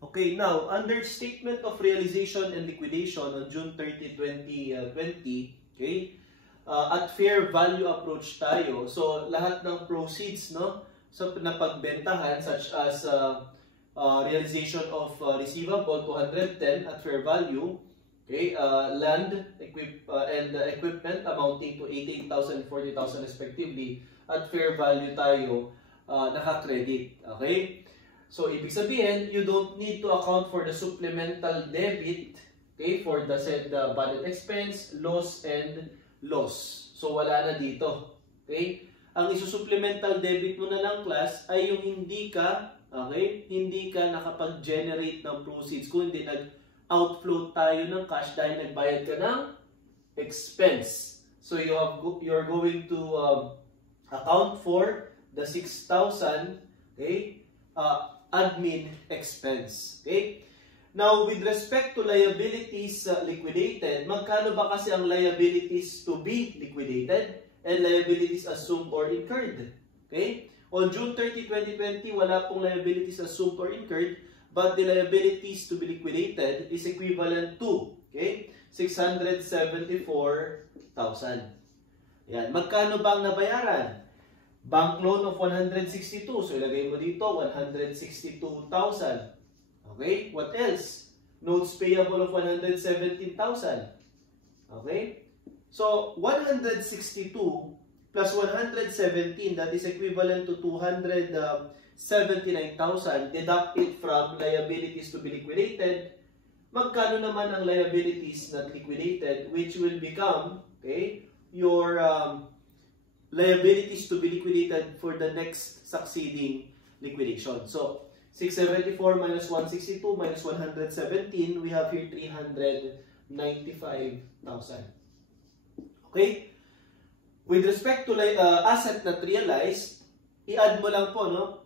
Okay, now, under Statement of Realization and Liquidation on June 30, 2020, okay, at fair value approach tayo. So, lahat ng proceeds, no, so napagbentahan, such as realization of receivable, 210 at fair value, okay, land and equipment amounting to 88,000 and 40,000 respectively, at fair value tayo naka-credit, okay? So, ibig sabihin, you don't need to account for the supplemental debit, okay, for the said budget expense, loss, and loss. So, wala na dito, okay? Ang isusupplemental debit mo na lang, class, ay yung hindi ka, okay, hindi ka nakapag-generate ng proceeds, kundi nag-outflow tayo ng cash dahil nagbayad ka ng expense. So, you're going to account for the 6,000, okay, admin expense. Okay? Now, with respect to liabilities liquidated, magkano ba kasi ang liabilities to be liquidated and liabilities assumed or incurred? Okay? On June 30, 2020, wala pong liabilities assumed or incurred, but the liabilities to be liquidated is equivalent to, okay, 674,000. Yan. Magkano ba ang nabayaran? Bank loan of 162. So, ilagay mo dito, 162,000. Okay? What else? Notes payable of 117,000. Okay? So, 162 plus 117, that is equivalent to 279,000. Deduct it from liabilities to be liquidated. Magkano naman ang liabilities not liquidated, which will become, okay, your liabilities to be liquidated for the next succeeding liquidation. So, 674 minus 162 minus 117, we have here 395,000. Okay? With respect to asset not realized, i-add mo lang po, no,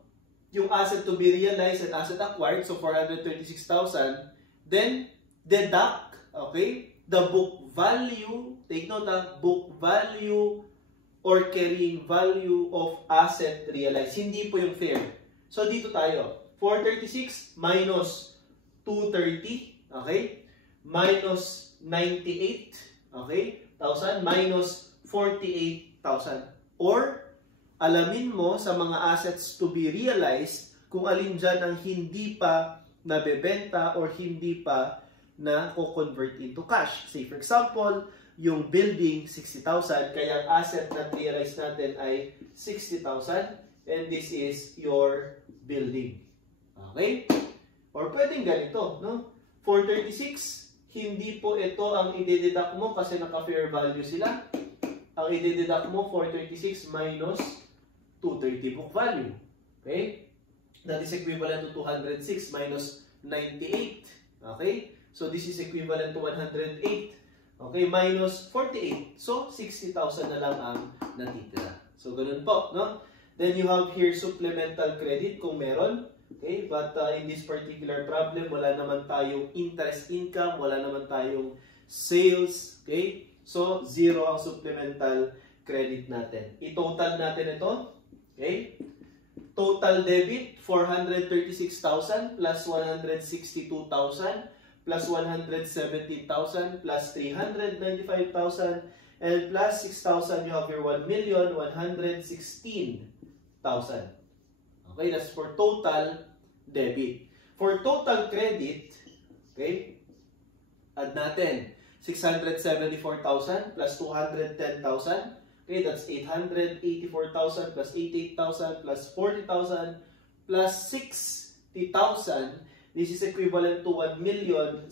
yung asset to be realized and asset acquired, so 436,000, then deduct, okay, the book value, take note ng book value or carrying value of asset realized. Hindi po yung fair. So, dito tayo. 436 minus 230, okay? Minus 98, okay? 1,000 minus 48,000. Or, alamin mo sa mga assets to be realized kung alin dyan ang hindi pa nabebenta or hindi pa na convert into cash. Say, for example, yung building, 60,000, kaya ang asset na realize natin ay 60,000, and this is your building. Okay? Or pwedeng ganito, no? 436, hindi po ito ang i-deduct mo kasi naka-fair value sila. Ang i-deduct mo, 436 minus 230 book value. Okay? That is equivalent to 206 minus 98. Okay? So, this is equivalent to 108. Okay, minus 48. So, 60,000 na lang ang natitira. So, ganun po, no? Then, you have here supplemental credit kung meron. Okay, but in this particular problem, wala naman tayong interest income, wala naman tayong sales. Okay, so, 0 ang supplemental credit natin. I-total natin ito. Okay, total debit, 436,000 plus 162,000. Plus 170,000 plus 395,000 and plus 6,000, you have your 1,116,000. Okay, that's for total debit. For total credit, okay, add natin 674,000 plus 210,000. Okay, that's 884,000 plus 88,000 plus 40,000 plus 60,000. This is equivalent to 1,072,000.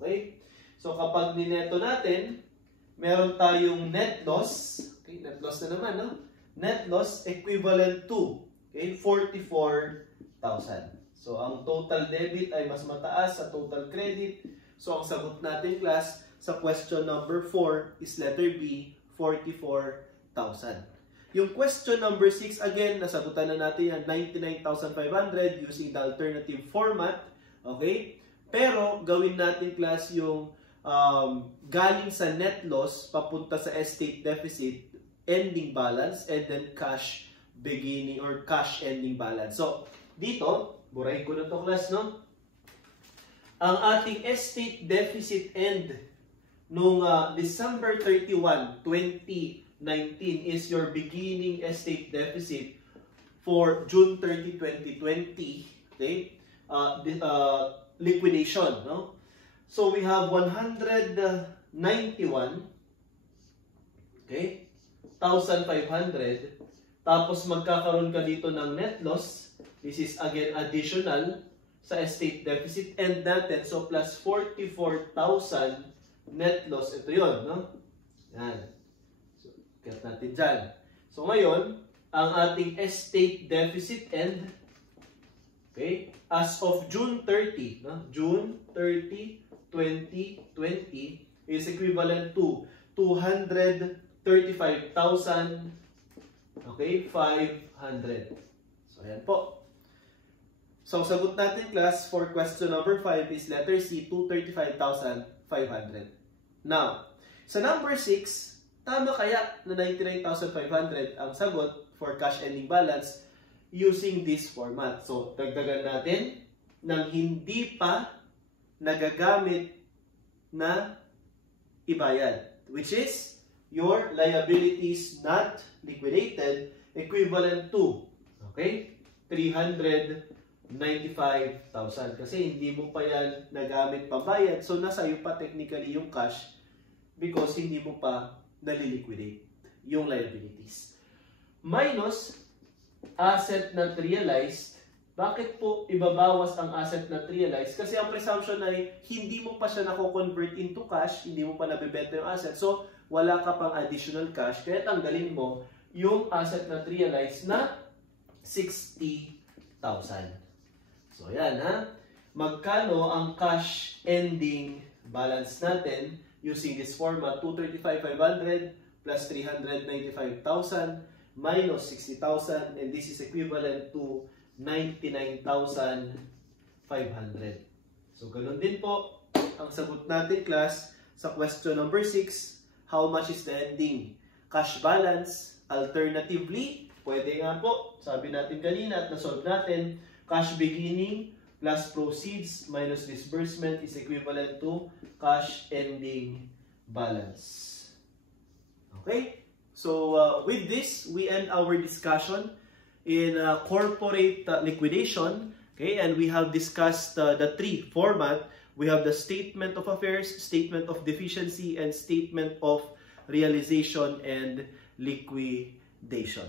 Okay? So, kapag nineto natin, meron tayong net loss. Okay, net loss na naman, no? Net loss equivalent to, okay, 44,000. So, ang total debit ay mas mataas sa total credit. So, ang sagot natin, class, sa question number 4 is letter B, 44,000. Yung question number 6, again, nasagutan na natin yan, 99,500 using the alternative format. Okay? Pero, gawin natin, class, yung galing sa net loss, papunta sa estate deficit, ending balance, and then cash beginning or cash ending balance. So, dito, burahin ko na to class, no? Ang ating estate deficit end nung December 31, 2019 is your beginning estate deficit for June 30, 2020. Okay? Liquidation, no? So we have 191, okay? 1,500. Tapos magkakaroon ka dito ng net loss. This is again additional sa estate deficit end natin. So plus 44,000 net loss. Ito yun, no? Yan. So, cut natin dyan. So ngayon, ang ating estate deficit end, okay, as of June 30, no? June 30, 2020 is equivalent to 235,000, okay, 500. So ayan po. So sagot natin class for question number 5 is letter C, 235,500. Now, sa number 6, tama kaya na 99,500 ang sagot for cash ending balance using this format? So dagdagan natin ng hindi pa nagagamit na ibayad, which is your liabilities not liquidated, equivalent to, okay, 395,000. Kasi hindi mo pa yan nagamit pambayad, so nasa iyo pa technically yung cash because hindi mo pa naliliquidate yung liabilities. Minus asset not realized. Bakit po ibabawas ang asset not realized? Kasi ang presumption ay hindi mo pa siya nako-convert into cash, hindi mo pa nabebenta yung asset, so wala ka pang additional cash, kaya tanggalin mo yung asset not realized na 60,000. So yan ha, magkano ang cash ending balance natin using this format? 235,500 plus 395,000 minus 60,000, and this is equivalent to 99,500. So ganun din po ang sagot natin class sa question number 6. How much is the ending cash balance? Alternatively, pwede nga po, sabi natin kanina at na-solve natin, cash beginning plus proceeds minus disbursement is equivalent to cash ending balance. Okay? So with this, we end our discussion in corporate liquidation. Okay, and we have discussed the three format. We have the statement of affairs, statement of deficiency, and statement of realization and liquidation.